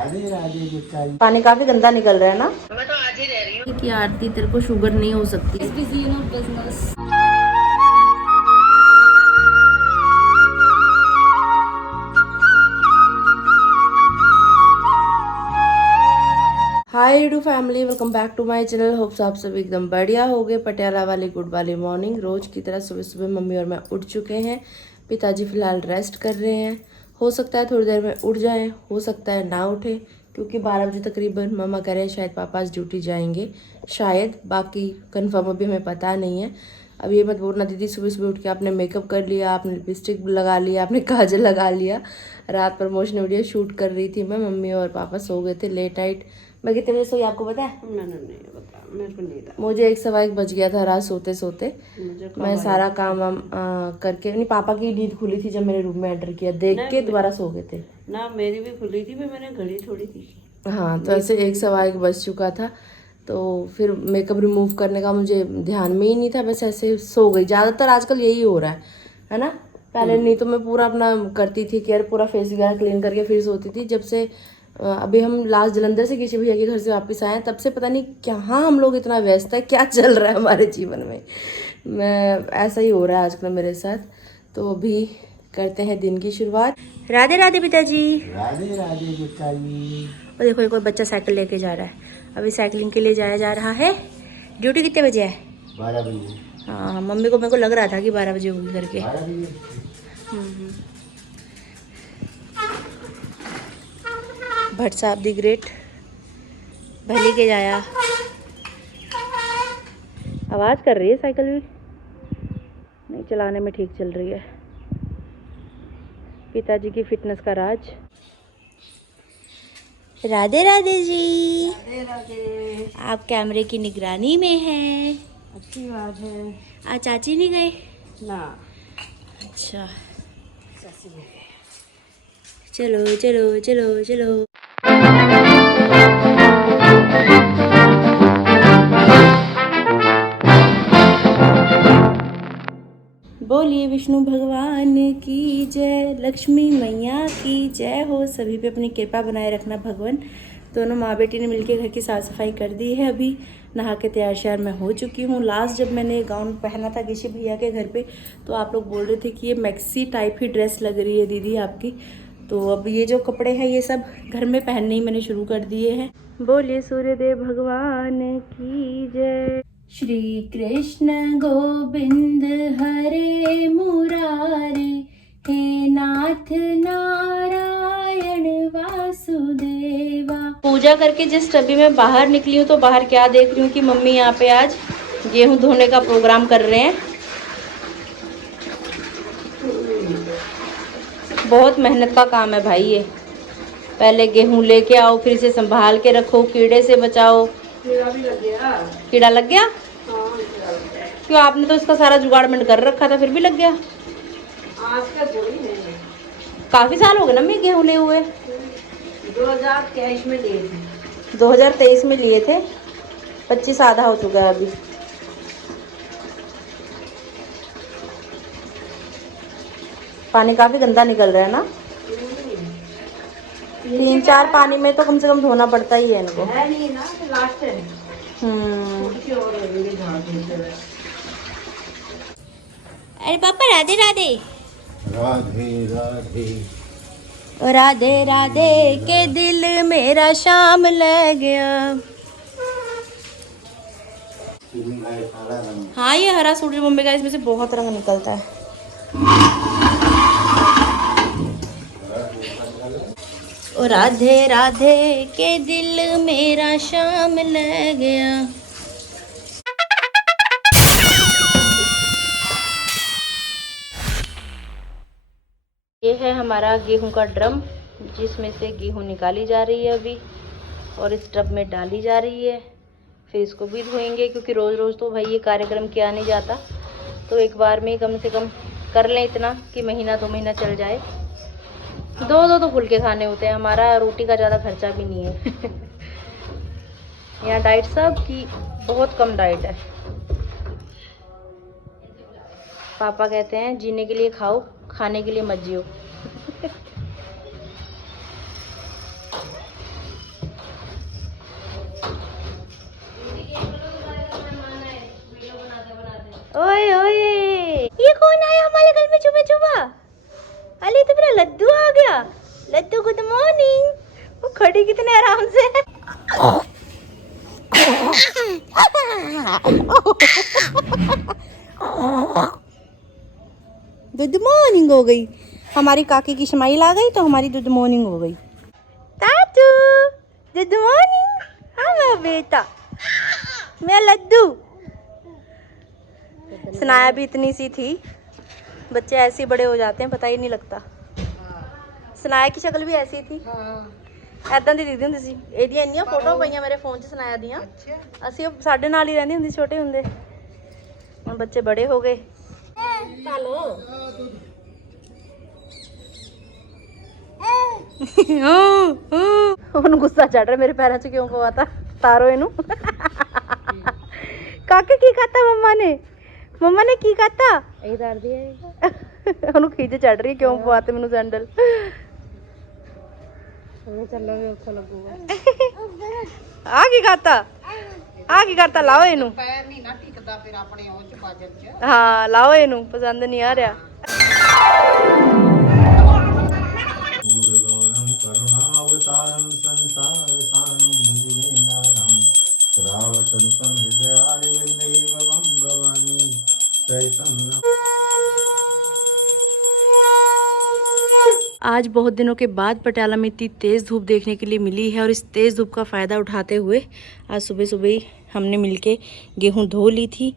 राधे राधे बेटा। पानी काफी गंदा निकल रहा है ना। मैं तो आज ही रह रही हूँ कि आरती तेरे को शुगर नहीं हो सकती। Business. Hi YouTube family, welcome back to my channel. Hopes आप सब एकदम बढ़िया हो गए। पटियाला वाली गुड वाली मॉर्निंग। रोज की तरह सुबह सुबह मम्मी और मैं उठ चुके हैं। पिताजी फिलहाल रेस्ट कर रहे हैं। हो सकता है थोड़ी देर में उठ जाएं, हो सकता है ना उठे, क्योंकि 12 बजे तकरीबन मम्मा कह रहे हैं शायद पापा आज ड्यूटी जाएंगे। शायद, बाकी कंफर्म अभी हमें पता नहीं है। अब ये मत बोलना दीदी सुबह सुबह उठ के आपने मेकअप कर लिया, आपने लिपस्टिक लगा लिया, आपने काजल लगा लिया। रात प्रमोशन वीडियो शूट कर रही थी मैं, मम्मी और पापा सो गए थे लेट नाइट। मैं कितने बजे सोई आपको पता है? नहीं पता, मेरे को नहीं था। मुझे 1 सवा 1 बज गया था रात सोते सोते। मैं सारा काम करके, नहीं पापा की नींद खुली थी जब मेरे रूम में एंटर किया, देख के दोबारा सो गए थे ना। मेरी भी खुली थी, मैंने घड़ी छोड़ी थी। हाँ, तो ऐसे 1 सवा 1 बज चुका था। तो फिर मेकअप रिमूव करने का मुझे ध्यान में ही नहीं था, बस ऐसे सो गई। ज़्यादातर आजकल यही हो रहा है ना। पहले नहीं तो मैं पूरा अपना करती थी केयर, पूरा फेस वगैरह क्लीन करके फिर सोती थी। जब से अभी हम लास्ट जलंधर से किसी भैया के घर से वापस आए हैं, तब से पता नहीं कहाँ हम लोग इतना व्यस्त है, क्या चल रहा है हमारे जीवन में। मैं ऐसा ही हो रहा है आजकल मेरे साथ। तो अभी करते हैं दिन की शुरुआत। राधे राधे पिताजी। राधे राधे बेटा जी। और देखो कोई बच्चा साइकिल लेके जा रहा है। अभी साइकिलिंग के लिए जाया जा रहा है। ड्यूटी कितने बजे है? 12 बजे। हाँ, मम्मी को मेरे को लग रहा था कि 12 बजे होगी करके। 12 बजे। भट्ट साहब दी ग्रेट, भली के जाया। आवाज़ कर रही है साइकिल भी, नहीं चलाने में ठीक चल रही है। पिताजी की फिटनेस का राज। राधे राधे जी। राधे राधे। आप कैमरे की निगरानी में हैं। अच्छी बात है। आज चाची नहीं गए? ना, अच्छा, ससी में गए। चलो चलो चलो चलो। बोलिए विष्णु भगवान की जय, लक्ष्मी मैया की जय हो। सभी पे अपनी कृपा बनाए रखना भगवान। दोनों माँ बेटी ने मिलकर घर की साफ़ सफाई कर दी है। अभी नहा के तैयार श्यार मैं हो चुकी हूँ। लास्ट जब मैंने गाउन पहना था किसी भैया के घर पे, तो आप लोग बोल रहे थे कि ये मैक्सी टाइप ही ड्रेस लग रही है दीदी आपकी। तो अब ये जो कपड़े हैं ये सब घर में पहनने ही मैंने शुरू कर दिए हैं। बोलिए सूर्यदेव भगवान की जय। श्री कृष्ण गोविंद हरे मुरारे, हे नाथ नारायण वासुदेवा। पूजा करके जिस अभी मैं बाहर निकली हूँ, तो बाहर क्या देख रही हूँ कि मम्मी यहाँ पे आज गेहूं धोने का प्रोग्राम कर रहे हैं। बहुत मेहनत का काम है भाई ये। पहले गेहूं लेके आओ, फिर इसे संभाल के रखो, कीड़े से बचाओ। कीड़ा भी लग गया। कीड़ा लग गया? हाँ, कीड़ा लग गया। क्यों, आपने तो इसका सारा जुगाड़मेंट कर रखा था, फिर भी लग गया? आज का थोड़ी नहीं। काफी साल हो गए ना मैं गेहूं लिए हुए। 2023 में लिए थे। 2023 में लिए थे, 25 आधा हो चुका है अभी। पानी काफी गंदा निकल रहा है ना। 3-4 पानी में तो कम से कम धोना पड़ता ही है इनको। है नहीं ना, तो लास्ट है। कुछ और लगेंगे झाड़ देते हुए। अरे पापा राधे राधे। राधे राधे। राधे राधे के दिल मेरा शाम ले गया। हाँ, ये हरा सूट जो मम्मी का, इसमें से बहुत रंग निकलता है। ओ राधे राधे के दिल मेरा शाम ले गया। ये है हमारा गेहूं का ड्रम, जिसमें से गेहूं निकाली जा रही है अभी, और इस ड्रम में डाली जा रही है। फिर इसको भी धोएंगे, क्योंकि रोज़ रोज़ तो भाई ये कार्यक्रम किया नहीं जाता। तो एक बार में कम से कम कर लें इतना कि महीना 2 महीना चल जाए। दो तो फुलके खाने होते हैं, हमारा रोटी का ज़्यादा खर्चा भी नहीं है। यहाँ डाइट सब की बहुत कम डाइट है। पापा कहते हैं जीने के लिए खाओ, खाने के लिए मत जियो। खड़ी कितने आराम से। गुड मॉर्निंग हो गई, हमारी काकी की स्माइल आ गई तो हमारी गुड मॉर्निंग हो गई। तातू गुड मॉर्निंग। हाँ बेटा, मैं लड्डू। सनाया भी इतनी सी थी, बच्चे ऐसे बड़े हो जाते हैं पता ही नहीं लगता। सनाया की शक्ल भी ऐसी थी, ऐदां दी दिखदी हुंदी सी। एदियां इन्नियां फोटो पईयां मेरे फोन च सनाया दियां। ਅਸੀਂ ਸਾਡੇ ਨਾਲ ਹੀ ਰਹਿੰਦੀ ਹੁੰਦੀ ਛੋਟੇ ਹੁੰਦੇ, ਹੁਣ ਬੱਚੇ बड़े हो गए। चलो ਉਹਨੂੰ ਗੁੱਸਾ ਚੜ ਰਿਹਾ ਮੇਰੇ ਪੈਰਾਂ 'ਚ ਕਿਉਂ ਪਵਾਤਾ। ਤਾਰੋ ਇਹਨੂੰ। ਕਾਕੇ ਕੀ ਖਾਤਾ ਮੰਮਾ ਨੇ ਕੀ ਖਾਤਾ ਇਹ ਦਰਦੀ ਹੈ। ਉਹਨੂੰ ਖਿੱਚ ਚੜ ਰਹੀ ਕਿਉਂ ਪਵਾਤੇ ਮੈਨੂੰ ਸੈਂਡਲ। ਚੱਲੋ ਵੀ ਔਖਾ ਲੱਗੂਗਾ। ਆ ਕੀ ਖਾਤਾ ਲਾਓ ਇਹਨੂੰ। ਪੈਰ ਨਹੀਂ ਨਾ ਟਿਕਦਾ ਫਿਰ ਆਪਣੇ ਉਹ ਚ ਬਾਜਰ ਚ। ਹਾਂ ਲਾਓ ਇਹਨੂੰ, ਪਸੰਦ ਨਹੀਂ ਆ ਰਿਹਾ। करुणावतारं संसार सारं भुजगेन्द्रं सदा वसन्तं हृदयारविन्दैवं भवानी चैतन्य। आज बहुत दिनों के बाद पटियाला में इतनी तेज़ धूप देखने के लिए मिली है और इस तेज़ धूप का फ़ायदा उठाते हुए आज सुबह सुबह ही हमने मिलके गेहूं धो ली थी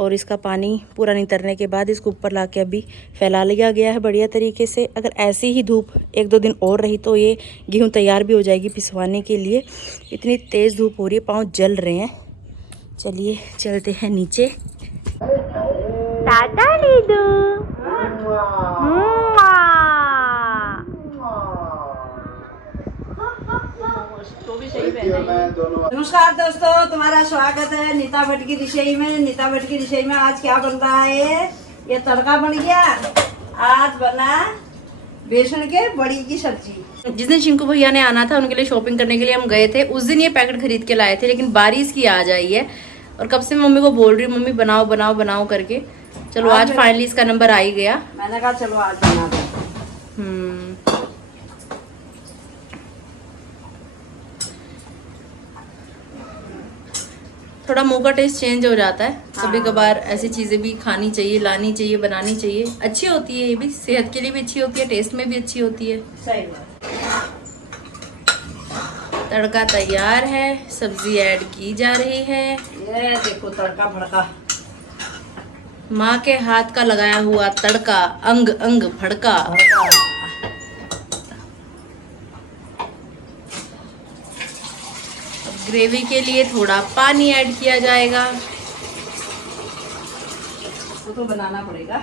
और इसका पानी पूरा नितरने के बाद इसको ऊपर लाके अभी फैला लिया गया है बढ़िया तरीके से। अगर ऐसी ही धूप 1-2 दिन और रही तो ये गेहूं तैयार भी हो जाएगी पिसवाने के लिए। इतनी तेज़ धूप हो रही है, पाँव जल रहे हैं। चलिए चलते हैं नीचे। टाटा लीडू। नमस्कार दोस्तों, तुम्हारा स्वागत है नीता भट्ट की रसोई में। नीता भट्ट की रसोई में आज क्या बन रहा है? ये तड़का बन गया। आज बना बेसन के बड़ी की सब्जी। जिस दिन शिंकू भैया ने आना था उनके लिए शॉपिंग करने के लिए हम गए थे, उस दिन ये पैकेट खरीद के लाए थे, लेकिन बारिश की आ जाई है और कब से मम्मी को बोल रही हूँ मम्मी बनाओ बनाओ बनाओ करके। चलो आज फाइनली इसका नंबर आ ही गया। मैंने कहा चलो आज बना दो। थोड़ा मुंह का टेस्ट चेंज हो जाता है। कभी कभार ऐसी चीजें भी खानी चाहिए, लानी चाहिए, बनानी चाहिए। अच्छी होती है ये भी, सेहत के लिए भी अच्छी होती है, टेस्ट में भी अच्छी होती है। सही बात। तड़का तैयार है, सब्जी ऐड की जा रही है। ये देखो तड़का भड़का, माँ के हाथ का लगाया हुआ तड़का, अंग अंग फड़का। ग्रेवी के लिए थोड़ा पानी ऐड किया जाएगा। तो बनाना पड़ेगा।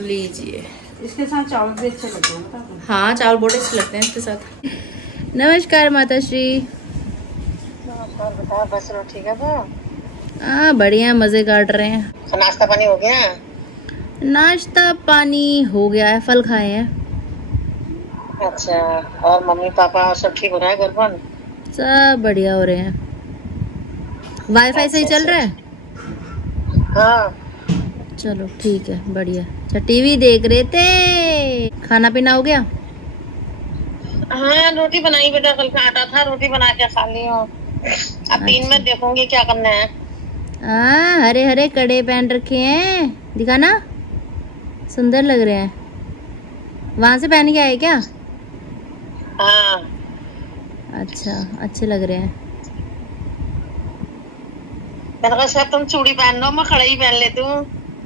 लीजिए, इसके साथ चावल भी अच्छे लगते हैं। हाँ चावल बहुत अच्छे लगते हैं इसके साथ। नमस्कार माता श्री। बताओ बस रो ठीक है। हाँ बढ़िया, मजे काट रहे हैं। तो नाश्ता पानी हो गया? नाश्ता पानी हो गया है, फल खाए हैं। अच्छा, और मम्मी पापा सब ठीक हो रहा है घर पर? सब बढ़िया हो रहे हैं। वाईफाई सही चल रहा है? हाँ चलो ठीक है, बढ़िया। अच्छा टीवी देख रहे थे, खाना पीना हो गया? हाँ रोटी बनाई बेटा, कल का आटा था, रोटी बना के खा ली हूँ। अब 3 में देखूंगी क्या करना है। हाँ हरे हरे कड़े पहन रखे हैं, दिखाना, सुंदर लग रहे हैं। वहां से पहन के आए क्या? हाँ अच्छा, अच्छे लग रहे हैं। मैंने कहा सर तुम चूड़ी पहन लो, मैं खड़े ही पहन लेती हूँ।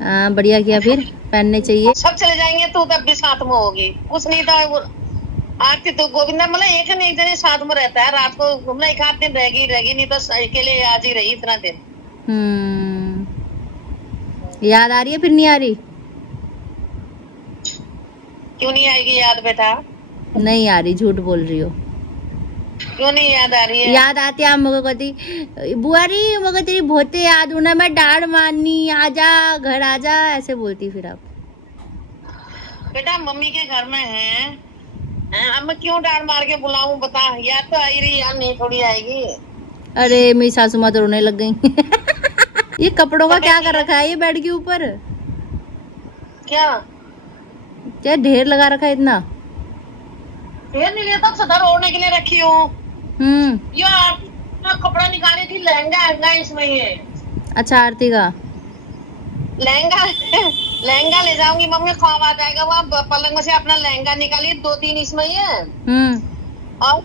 हाँ बढ़िया किया, फिर पहनने चाहिए। सब चले जाएंगे तो तब भी साथ में होगी, कुछ नहीं था वो। आती तो गोविंदा मतलब एक न एक दिन साथ में रहता है। रात को घूमना 1 दिन रहेगी, नहीं तो अकेले आज ही रही इतना दिन। याद आ रही है फिर नहीं आ रही? क्यों नहीं आएगी याद बेटा? नहीं आ रही, झूठ बोल रही हो। क्यों नहीं याद आ रही है? याद आती है हमको, कहती बुआरी मगर तेरी बहुत याद हूँ ना, मैं डांड मारनी, आजा घर आजा, ऐसे बोलती फिर आप। बेटा मम्मी के घर में है, अब मैं क्यों डांड मार के बुलाऊं बता? याद तो आई रही, याद नहीं थोड़ी आएगी। अरे मेरी सासू माँ तो रोने लग गई। ये कपड़ों का क्या कर रखा है ये बेड के ऊपर? क्या क्या ढेर लगा रखा है इतना? फिर नहीं लिया, तब सदर ओढ़ने के लिए रखी हूँ। यार कपड़ा निकाली थी, लहंगा लहंगा इसमें ये। अच्छा आरती का लहंगा लहंगा ले जाऊंगी मम्मी, ख्वाब आ जाएगा। वहाँ पलंग में से अपना लहंगा निकाली, 2-3 इसमें ये। और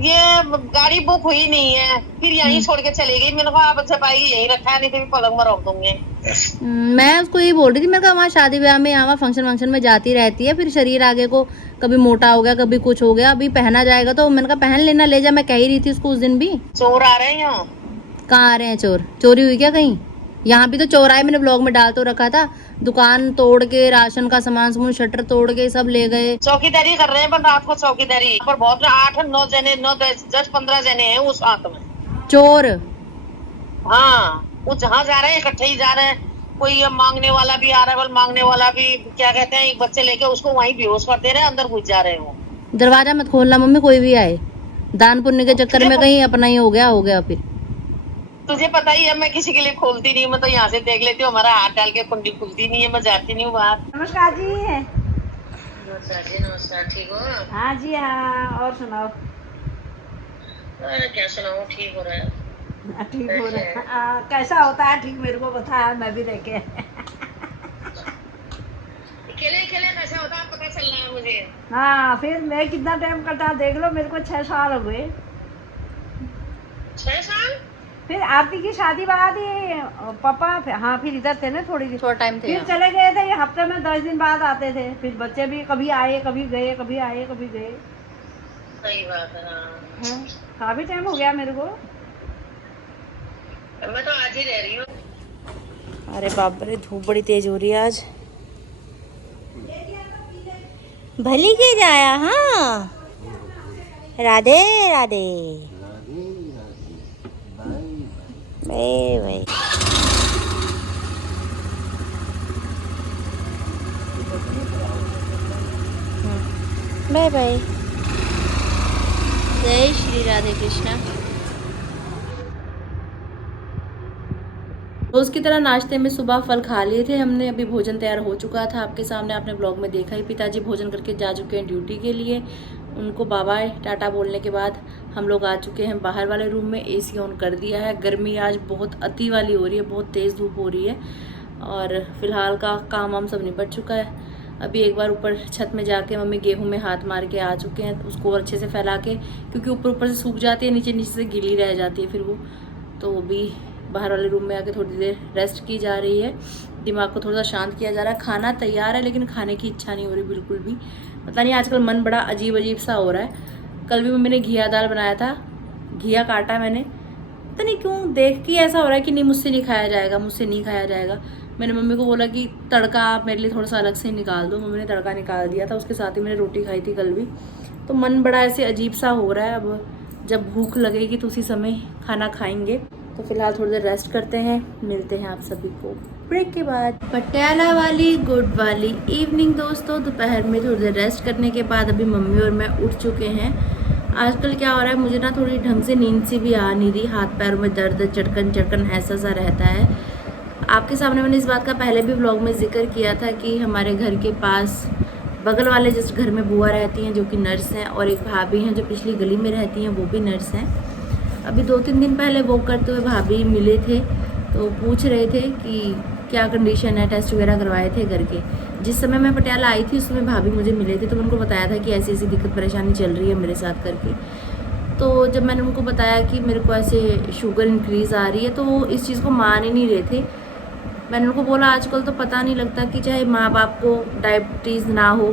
ये गाड़ी बुक हुई नहीं है, फिर यहीं छोड़ के चली गई। मैंने कहा आप अच्छा पाएगी यहीं रखा है, नहीं तो पलंग में रख दूंगी। मैं उसको यही बोल रही थी, मैं कहा वहाँ शादी ब्याह में यहाँ फंक्शन में जाती रहती है, फिर शरीर आगे को कभी मोटा हो गया कभी कुछ हो गया, अभी पहना जाएगा तो मैंने कहा पहन लेना, ले जा। मैं कह ही रही थी उसको उस दिन भी। चोर आ रहे हैं यहाँ। कहाँ आ रहे हैं चोर? चोरी हुई क्या कहीं? यहाँ भी तो चोर आए, मैंने ब्लॉग में डाल तो रखा था। दुकान तोड़ के, राशन का सामान शटर तोड़ के सब ले गए। चौकीदारी कर रहे हैं, पर रात को चौकीदारी पर बहुत 8-9 जने, 9-10-15 जने हैं उस हाथ में चोर। हाँ, वो जहाँ जा रहे हैं इकट्ठे ही जा रहे हैं। कोई ये मांगने वाला भी आ रहा है, मांगने वाला भी क्या कहते हैं, एक बच्चे लेके उसको वहीं बेहोश कर दे रहे हैं, अंदर घुस जा रहे हो। दरवाजा मत खोलना मम्मी, कोई भी आए। दान पुण्य के चक्कर में कहीं अपना ही हो गया फिर। तुझे पता ही है मैं किसी के लिए खोलती नहीं, मैं तो यहाँ से देख लेती हूँ, हमारा हाथ डाल के कुंडी खुलती नहीं है, मैं जाती नहीं हूँ बाहर। नमस्कार जी। नमस्कार जी, नमस्कार। ठीक हो? हाँ जी हाँ, और सुनाओ। अरे क्या सुनाऊँ, ठीक हो रहा है। ठीक हो रहा है। कैसा होता है ठीक, मेरे को बताया, मैं भी देखे। खेले कैसा होता है पता चल रहा है मुझे। हाँ, फिर मैं कितना टाइम कटा देख लो, मेरे को 6 साल हो गए। 6 साल? फिर आरती की शादी बाद ही पापा, हाँ फिर इधर थे ना थोड़ा टाइम थे, फिर चले गए थे। ये हफ्ते में 10 दिन बाद आते थे। फिर बच्चे भी कभी आए कभी गए, कभी आए कभी गए। सही बात है। हाँ, काफी टाइम हो गया मेरे को। मैं तो आज ही रह रही हूँ। अरे बाप रे, धूप बड़ी तेज हो रही है आज। भली के जाया। हाँ, राधे राधे भाई। Bye bye. जय श्री राधे कृष्णा। रोज़ की तरह नाश्ते में सुबह फल खा लिए थे हमने। अभी भोजन तैयार हो चुका था आपके सामने, आपने ब्लॉग में देखा ही। पिताजी भोजन करके जा चुके हैं ड्यूटी के लिए। उनको बाबा टाटा बोलने के बाद हम लोग आ चुके हैं बाहर वाले रूम में। एसी ऑन कर दिया है। गर्मी आज बहुत अति वाली हो रही है, बहुत तेज़ धूप हो रही है। और फिलहाल का काम वाम सब निपट चुका है। अभी एक बार ऊपर छत में जाके मम्मी गेहूं में हाथ मार के आ चुके हैं, उसको अच्छे से फैला के, क्योंकि ऊपर से सूख जाती है, नीचे से गीली रह जाती है फिर वो। तो अभी बाहर वाले रूम में आके थोड़ी देर रेस्ट की जा रही है, दिमाग को थोड़ा सा शांत किया जा रहा है। खाना तैयार है लेकिन खाने की इच्छा नहीं हो रही बिल्कुल भी। पता नहीं आजकल मन बड़ा अजीब सा हो रहा है। कल भी मम्मी ने घिया दाल बनाया था, घिया काटा मैंने, पता नहीं क्यों देख के ऐसा हो रहा है कि नहीं मुझसे नहीं खाया जाएगा, मुझसे नहीं खाया जाएगा। मैंने मम्मी को बोला कि तड़का आप मेरे लिए थोड़ा सा अलग से निकाल दो। मम्मी ने तड़का निकाल दिया था, उसके साथ ही मैंने रोटी खाई थी कल भी। तो मन बड़ा ऐसे अजीब सा हो रहा है। अब जब भूख लगेगी तो उसी समय खाना खाएंगे। तो फिलहाल थोड़ी देर रेस्ट करते हैं, मिलते हैं आप सभी को ब्रेक के बाद। पटियाला वाली गुड वाली इवनिंग दोस्तों। दोपहर में थोड़ी देर रेस्ट करने के बाद अभी मम्मी और मैं उठ चुके हैं। आजकल क्या हो रहा है, मुझे ना थोड़ी ढंग से नींद सी भी आ नहीं रही, हाथ पैरों में दर्द, चटकन ऐसा सा रहता है। आपके सामने मैंने इस बात का पहले भी व्लॉग में जिक्र किया था कि हमारे घर के पास बगल वाले जिस घर में बुआ रहती हैं जो कि नर्स हैं, और एक भाभी हैं जो पिछली गली में रहती हैं, वो भी नर्स हैं। अभी 2-3 दिन पहले वॉक करते हुए भाभी मिले थे, तो पूछ रहे थे कि क्या कंडीशन है, टेस्ट वगैरह करवाए थे घर के। जिस समय मैं पटियाला आई थी उस समय भाभी मुझे मिले थे, तो मैं उनको बताया था कि ऐसी ऐसी दिक्कत परेशानी चल रही है मेरे साथ करके। तो जब मैंने उनको बताया कि मेरे को ऐसे शुगर इंक्रीज़ आ रही है, तो वो इस चीज़ को मान ही नहीं रहे थे। मैंने उनको बोला आजकल तो पता नहीं लगता कि चाहे माँ बाप को डायबिटीज़ ना हो,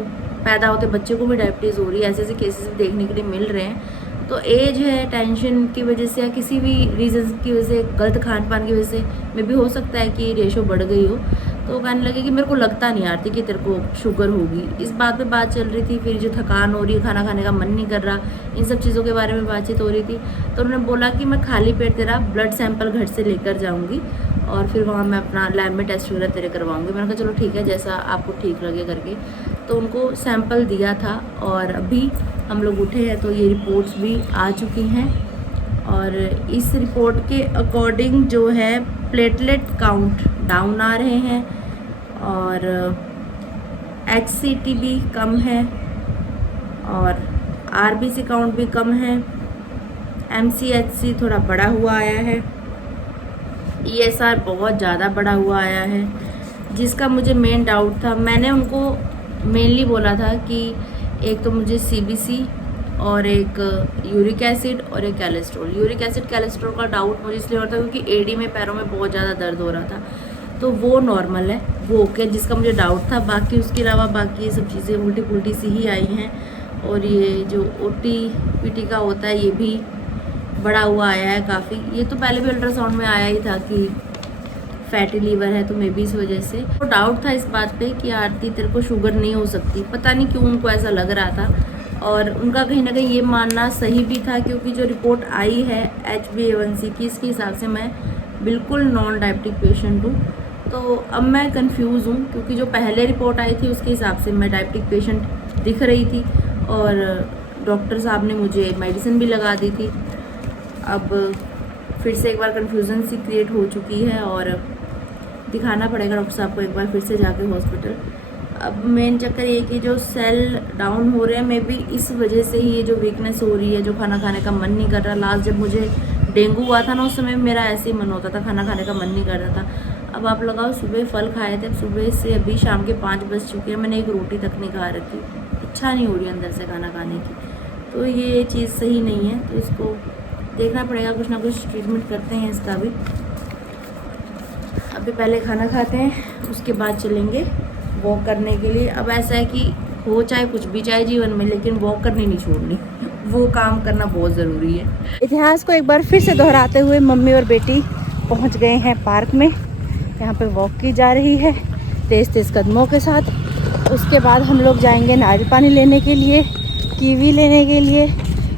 पैदा होते बच्चे को भी डायबिटीज़ हो रही है। ऐसे ऐसे केसेस देखने के लिए मिल रहे हैं। तो एज है, टेंशन की वजह से या किसी भी रीज़न की वजह से, गलत खान पान की वजह से में भी हो सकता है कि रेशो बढ़ गई हो। तो कहने लगे कि मेरे को लगता नहीं आरती कि तेरे को शुगर होगी। इस बात पे बात चल रही थी। फिर जो थकान हो रही है, खाना खाने का मन नहीं कर रहा, इन सब चीज़ों के बारे में बातचीत हो रही थी। तो उन्होंने बोला कि मैं खाली पेट तेरा ब्लड सैंपल घर से लेकर जाऊँगी और फिर वहाँ मैं अपना लैब में टेस्ट वगैरह तेरे करवाऊँगी। मैंने कहा चलो ठीक है, जैसा आपको ठीक लगे करके। तो उनको सैंपल दिया था और अभी हम लोग उठे हैं तो ये रिपोर्ट्स भी आ चुकी हैं। और इस रिपोर्ट के अकॉर्डिंग जो है प्लेटलेट काउंट डाउन आ रहे हैं और HCT भी कम है और RBC काउंट भी कम है, MCHC थोड़ा बड़ा हुआ आया है, ESR बहुत ज़्यादा बड़ा हुआ आया है, जिसका मुझे मेन डाउट था। मैंने उनको मेनली बोला था कि एक तो मुझे CBC और एक यूरिक एसिड और एक कैलेस्ट्रॉल। यूरिक एसिड कैलेस्ट्रॉल का डाउट मुझे इसलिए हो रहा था क्योंकि एडी में पैरों में बहुत ज़्यादा दर्द हो रहा था, तो वो नॉर्मल है, वो ओके, जिसका मुझे डाउट था। बाकी उसके अलावा बाकी ये सब चीज़ें उल्टी पुल्टी सी ही आई हैं। और ये जो OT-PT का होता है ये भी बड़ा हुआ आया है काफ़ी। ये तो पहले भी अल्ट्रासाउंड में आया ही था कि फैटी लीवर है, तो मे बी इस वजह से। तो डाउट था इस बात पे कि आरती तेरे को शुगर नहीं हो सकती, पता नहीं क्यों उनको ऐसा लग रहा था। और उनका कहीं ना कहीं ये मानना सही भी था, क्योंकि जो रिपोर्ट आई है HbA1c की, इसके हिसाब से मैं बिल्कुल नॉन डायबिटिक पेशेंट हूँ। तो अब मैं कंफ्यूज हूँ, क्योंकि जो पहले रिपोर्ट आई थी उसके हिसाब से मैं डायबिटिक पेशेंट दिख रही थी और डॉक्टर साहब ने मुझे मेडिसिन भी लगा दी थी। अब फिर से एक बार कन्फ्यूज़न सी क्रिएट हो चुकी है और दिखाना पड़ेगा डॉक्टर साहब को एक बार फिर से जाके हॉस्पिटल। अब मेन चक्कर ये कि जो सेल डाउन हो रहे हैं, मे बी इस वजह से ही ये जो वीकनेस हो रही है, जो खाना खाने का मन नहीं कर रहा। लास्ट जब मुझे डेंगू हुआ था ना, उस समय मेरा ऐसे ही मन होता था, खाना खाने का मन नहीं कर रहा था। अब आप लगाओ सुबह फल खाए थे, सुबह से अभी शाम के 5 बज चुके हैं, मैंने एक रोटी तक नहीं खा रखी, इच्छा नहीं हो रही अंदर से खाना खाने की। तो ये चीज़ सही नहीं है, तो इसको देखना पड़ेगा, कुछ ना कुछ ट्रीटमेंट करते हैं इसका भी। अभी पहले खाना खाते हैं, उसके बाद चलेंगे वॉक करने के लिए। अब ऐसा है कि हो चाहे कुछ भी चाहे जीवन में, लेकिन वॉक करनी नहीं छोड़नी, वो काम करना बहुत ज़रूरी है। इतिहास को एक बार फिर से दोहराते हुए मम्मी और बेटी पहुंच गए हैं पार्क में। यहाँ पे वॉक की जा रही है तेज़ तेज़ कदमों के साथ। उसके बाद हम लोग जाएंगे नारियल पानी लेने के लिए, कीवी लेने के लिए,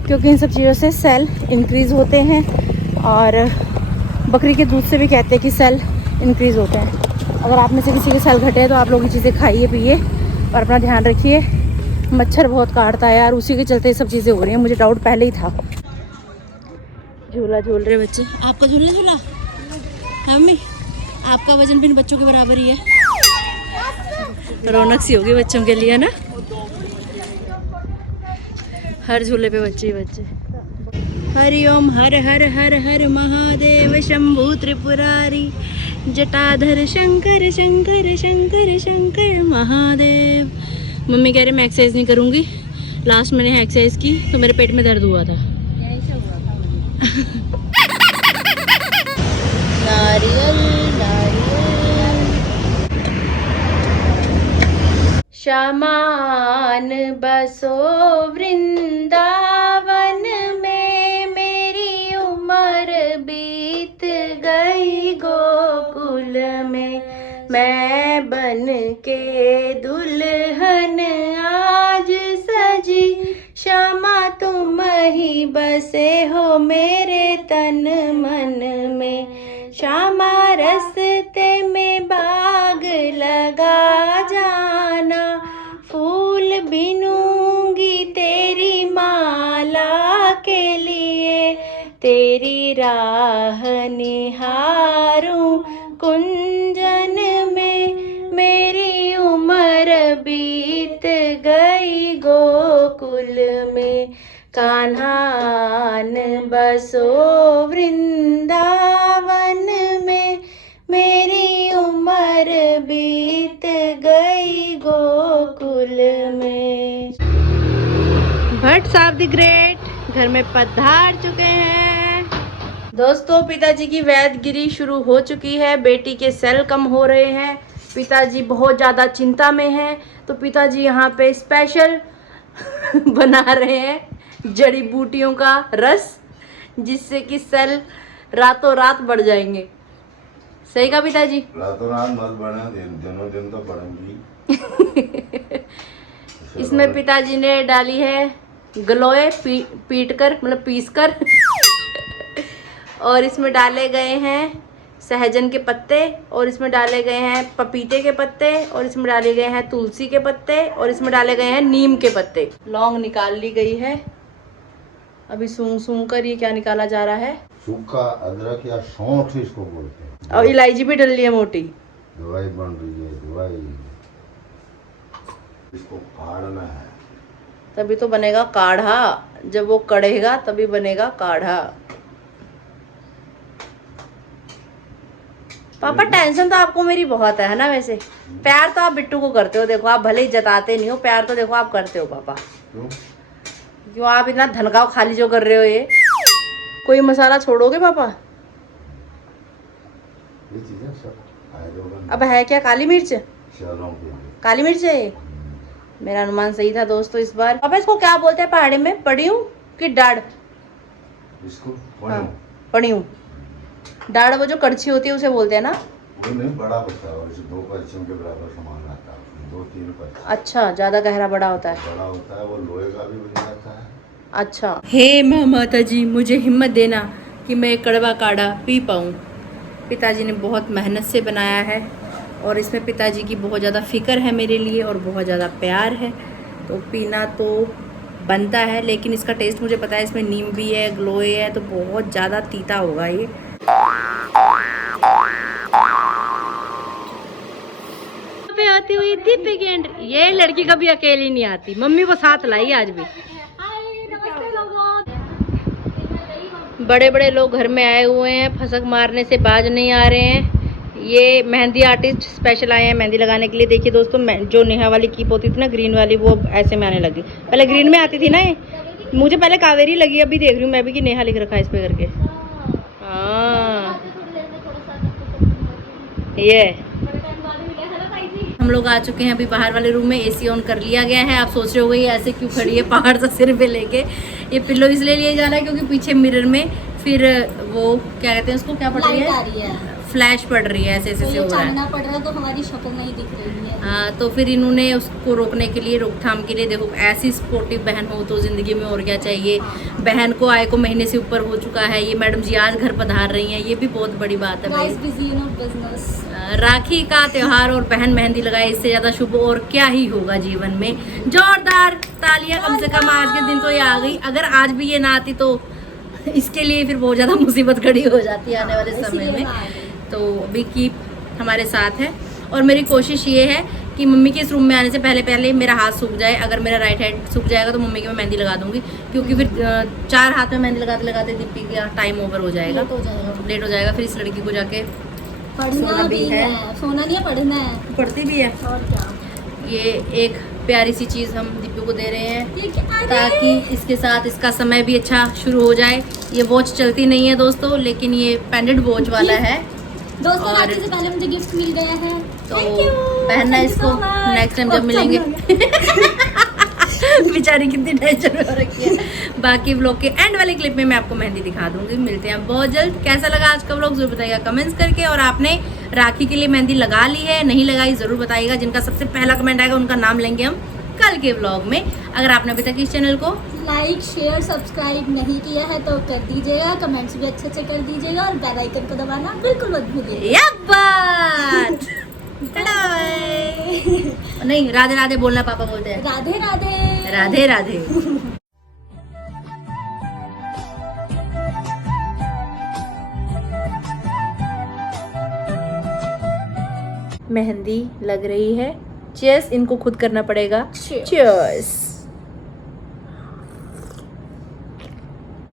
क्योंकि इन सब चीज़ों से सेल इंक्रीज़ होते हैं। और बकरी के दूध से भी कहते हैं कि सेल इंक्रीज़ होते हैं। अगर आप में से किसी के सेल घटे हैं तो आप लोग ये चीज़ें खाइए पिए और अपना ध्यान रखिए। मच्छर बहुत काटता है यार, उसी के चलते ये सब चीज़ें हो रही हैं। मुझे डाउट पहले ही था। झूला झूल रहे बच्चे। आपका झूला झूला है मम्मी? आपका वजन भी इन बच्चों के बराबर ही है। रौनक सी होगी बच्चों के लिए ना, हर झूले पे बच्चे ही बच्चे। हरिओम हर हर हर हर महादेव शंभु त्रिपुरारी जटाधर शंकर शंकर शंकर शंकर महादेव। मम्मी कह रहे मैं एक्सरसाइज नहीं करूँगी। लास्ट मैंने एक्सरसाइज की तो मेरे पेट में दर्द हुआ था। नारियल नारियल शमान बसो वृंदावन में, मेरी उम्र बीत गई गोकुल में। मैं बन के दुल्हन आज सजी, श्यामा तुम ही बसे हो मेरे तन मन में। श्यामा रस्ते में बाग लगा जाना, फूल बिनूंगी तेरी माला के लिए। तेरी राह निहारूं कुंजन में, मेरी उम्र बीत गई गोकुल में। कान्हान बसो वृंदावन में, मेरी उम्र बीत गई गोकुल में। भट्ट साहब द ग्रेट घर में पधार चुके हैं। दोस्तों पिताजी की वैद्यगिरी शुरू हो चुकी है। बेटी के सेल कम हो रहे हैं, पिताजी बहुत ज़्यादा चिंता में हैं, तो पिताजी यहाँ पे स्पेशल बना रहे हैं जड़ी बूटियों का रस, जिससे कि सेल रातों रात बढ़ जाएंगे। सही कहा पिताजी? रातों रात मत बढ़े, दिनों दिन तो बढ़ेंगी। इसमें पिताजी ने डाली है गलोए पीट कर, मतलब पीस कर और इसमें डाले गए हैं सहजन के पत्ते, और इसमें डाले गए हैं पपीते के पत्ते, और इसमें डाले गए हैं तुलसी के पत्ते, और इसमें डाले गए हैं नीम के पत्ते। लौंग निकाल ली गई है। अभी सूंघ सूंघ कर ये क्या निकाला जा रहा है? सूखा अदरक या सौंठ इसको बोलते हैं। और इलायची भी डल रही है मोटी। दवाई बन रही है, दवाई। इसको फाड़ना है, तभी तो बनेगा काढ़ा, जब वो कढ़ेगा तभी बनेगा काढ़ा। पापा टेंशन तो आपको मेरी बहुत है ना? वैसे प्यार तो आप बिट्टू को करते हो, देखो आप भले ही जताते नहीं हो, प्यार तो देखो आप करते हो पापा। क्यों आप इतना धनकाव खाली जो कर रहे हो? ये कोई मसाला छोड़ोगे पापा? ये चीजें सब फायदेमंद अब है क्या काली मिर्च? शहरों के लिए। काली मिर्च है ये? मेरा अनुमान सही था दोस्तों इस बार। पापा इसको क्या बोलते हैं पहाड़ी में? पड़ियूं कि डाढ़? इसको हाँ, पड़ियूं। डाढ़ वो जो कड़छी होती है उसे बोलते हैं ना? वो नहीं, बड़ा होता है और इसे 2 पर्चियों के बराबर सामान आता है, 2-3 पर्ची। अच्छा, ज्यादा गहरा बड़ा होता है। बड़ा होता है, वो लोहे का भी बन जाता है। अच्छा। हे माता जी, मुझे हिम्मत देना कि मैं कड़वा काढ़ा पी पाऊँ। पिताजी ने बहुत मेहनत से बनाया है और इसमें पिताजी की बहुत ज़्यादा फिक्र है मेरे लिए और बहुत ज़्यादा प्यार है, तो पीना तो बनता है। लेकिन इसका टेस्ट मुझे पता है, इसमें नीम भी है, ग्लोए है, तो बहुत ज़्यादा तीता होगा ये। पे आती हुई दीपिक एंड ये लड़की कभी अकेली नहीं आती, मम्मी को साथ लाई आज भी। बड़े बड़े लोग घर में आए हुए हैं, फसक मारने से बाज नहीं आ रहे हैं। ये मेहंदी आर्टिस्ट स्पेशल आए हैं मेहंदी लगाने के लिए। देखिए दोस्तों, जो नेहा वाली कीप होती थी ना ग्रीन वाली, वो ऐसे में आने लगी। पहले ग्रीन में आती थी ना ये, मुझे पहले कावेरी लगी, अभी देख रही हूँ मैं भी कि नेहा लिख रखा है इस पे करके। हाँ ये हम लोग आ चुके हैं अभी बाहर वाले रूम में। एसी ऑन कर लिया गया है। आप सोच रहे होगे ये ऐसे क्यों खड़ी है पहाड़ सा सिर पे लेके? ये पिल्लो इसलिए लिए जा रहा है क्योंकि पीछे मिरर में फिर वो क्या कहते हैं उसको, क्या पड़ रही है? फ्लैश पड़ रही है, ऐसे ऐसे हो रहा है, पड़ रहा है, तो हमारी शक्ल नहीं दिख रही है। हाँ, तो फिर इन्होंने उसको रोकने के लिए, रोकथाम के लिए, देखो ऐसी सपोर्टिव बहन हो तो ज़िंदगी में और क्या चाहिए। बहन को आय को महीने से ऊपर हो चुका है, ये मैडम जी आज घर पधार रही हैं, ये भी बहुत बड़ी बात है भाई। राखी का त्योहार और बहन मेहंदी लगाए, इससे ज़्यादा शुभ और क्या ही होगा जीवन में। जोरदार तालियां कम से कम आज के दिन तो ये आ गई। अगर आज भी ये ना आती तो इसके लिए फिर बहुत ज़्यादा मुसीबत खड़ी हो जाती है आने वाले समय में। तो अभी की हमारे साथ है और मेरी कोशिश ये है कि मम्मी के इस रूम में आने से पहले मेरा हाथ सूख जाए। अगर मेरा राइट हैंड सूख जाएगा तो मम्मी की मैं मेहंदी लगा दूंगी, क्योंकि फिर 4 हाथ में मेहंदी लगाते लगाते दीपी का टाइम ओवर हो जाएगा, लेट हो जाएगा। फिर इस लड़की को जाके पढ़ना भी है, सोना नहीं है, पढ़ना है, पढ़ती भी है। और क्या। ये एक प्यारी सी चीज़ हम दीपू को दे रहे हैं ताकि इसके साथ इसका समय भी अच्छा शुरू हो जाए। ये वॉच चलती नहीं है दोस्तों, लेकिन ये पेंडेंट वॉच वाला है दोस्तों। और राखी से पहले मुझे गिफ्ट मिल गया है, तो पहनना इसको नेक्स्ट टाइम जब मिलेंगे। बेचारी कितनी टेंशन में हो रखी है। बाकी व्लॉग के एंड वाले क्लिप में मैं आपको मेहंदी दिखा दूंगी। मिलते हैं बहुत जल्द। कैसा लगा आज का व्लॉग जरूर बताइएगा कमेंट्स करके। और आपने राखी के लिए मेहंदी लगा ली है, नहीं लगाई, जरूर बताइएगा। जिनका सबसे पहला कमेंट आएगा उनका नाम लेंगे हम कल के व्लॉग में। अगर आपने अभी तक इस चैनल को लाइक शेयर सब्सक्राइब नहीं किया है तो कर दीजिएगा, कमेंट्स भी अच्छे से कर दीजिएगा और बेल आइकन को दबाना बिल्कुल मत भूलिएगा। नहीं, राधे राधे बोलना पापा बोलते हैं। राधे राधे राधे राधे। मेहंदी लग रही है। चीयर्स, इनको खुद करना पड़ेगा। चीयर्स।